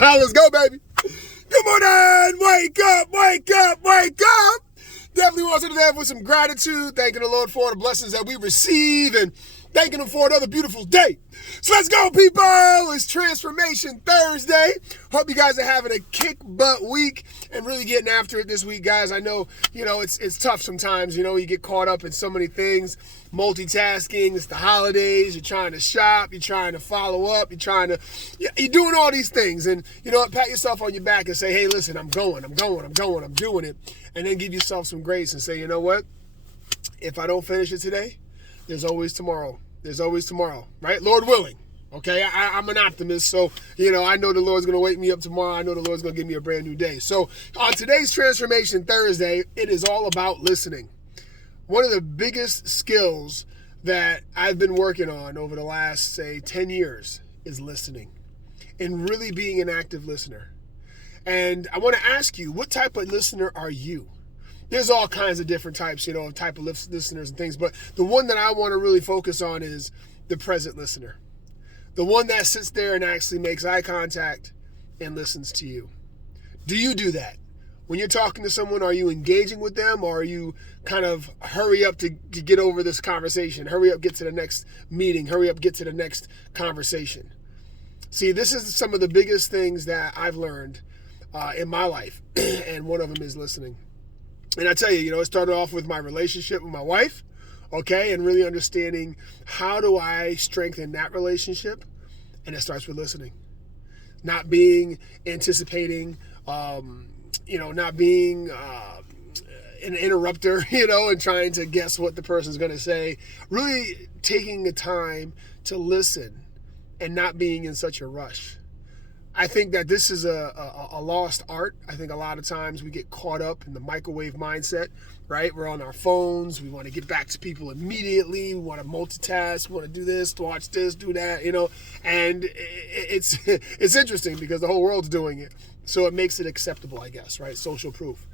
Let's go, baby. Good morning. Wake up, wake up, wake up. Definitely want to do that with some gratitude, thanking the Lord for the blessings that we receive and thanking Him for another beautiful day. So let's go, people. It's Transformation Thursday. Hope you guys are having a kick butt week and really getting after it this week, guys. I know, it's tough sometimes. You get caught up in so many things, multitasking. It's the holidays. You're trying to shop. You're trying to follow up. You're doing all these things. And pat yourself on your back and say, hey, listen, I'm doing it. And then give yourself some grace and say, you know what? If I don't finish it today, there's always tomorrow. There's always tomorrow, right? Lord willing. Okay, I'm an optimist, so, I know the Lord's going to wake me up tomorrow. I know the Lord's going to give me a brand new day. So on today's Transformation Thursday, it is all about listening. One of the biggest skills that I've been working on over the last, say, 10 years is listening and really being an active listener. And I want to ask you, what type of listener are you? There's all kinds of different types, type of listeners and things. But the one that I want to really focus on is the present listener. The one that sits there and actually makes eye contact and listens to you. Do you do that? When you're talking to someone, are you engaging with them, or are you kind of hurry up to get over this conversation? Hurry up, get to the next meeting. Hurry up, get to the next conversation. See, this is some of the biggest things that I've learned in my life, and one of them is listening. And I tell you, it started off with my relationship with my wife, okay, and really understanding how do I strengthen that relationship, and it starts with listening. Not being anticipating, not being an interrupter, and trying to guess what the person's going to say. Really taking the time to listen and not being in such a rush. I think that this is a lost art. I think a lot of times we get caught up in the microwave mindset, right? We're on our phones. We want to get back to people immediately. We want to multitask. We want to do this, watch this, do that, And it's interesting because the whole world's doing it. So it makes it acceptable, I guess, right? Social proof.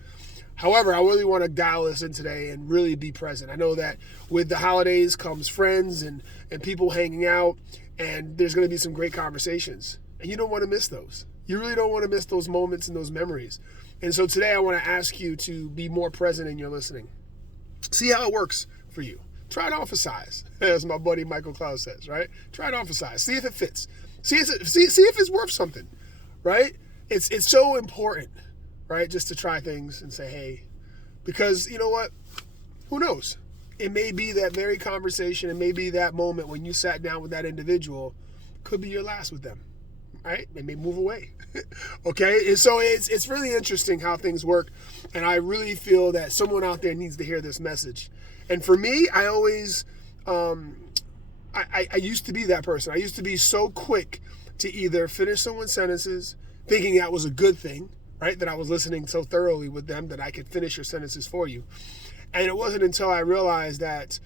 However, I really want to dial this in today and really be present. I know that with the holidays comes friends and people hanging out, and there's going to be some great conversations. And you don't want to miss those. You really don't want to miss those moments and those memories. And so today I want to ask you to be more present in your listening. See how it works for you. Try it on for size, as my buddy Michael Klaus says, right? Try it on for size. See if it fits. See if it's worth something, right? It's so important, right? Just to try things and say, hey, because you know what? Who knows? It may be that very conversation. It may be that moment when you sat down with that individual could be your last with them. Right? They may move away. Okay? And so it's really interesting how things work. And I really feel that someone out there needs to hear this message. And for me, I always, I used to be that person. I used to be so quick to either finish someone's sentences, thinking that was a good thing, right? That I was listening so thoroughly with them that I could finish your sentences for you. And it wasn't until I realized that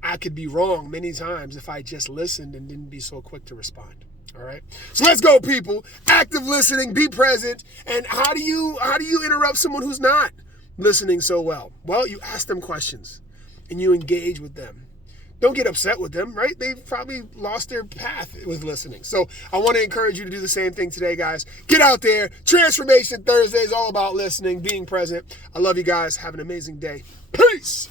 I could be wrong many times if I just listened and didn't be so quick to respond. All right. So let's go, people. Active listening, be present. And how do you interrupt someone who's not listening so well? Well, you ask them questions and you engage with them. Don't get upset with them, right? They've probably lost their path with listening. So I want to encourage you to do the same thing today, guys. Get out there. Transformation Thursday is all about listening, being present. I love you guys. Have an amazing day. Peace.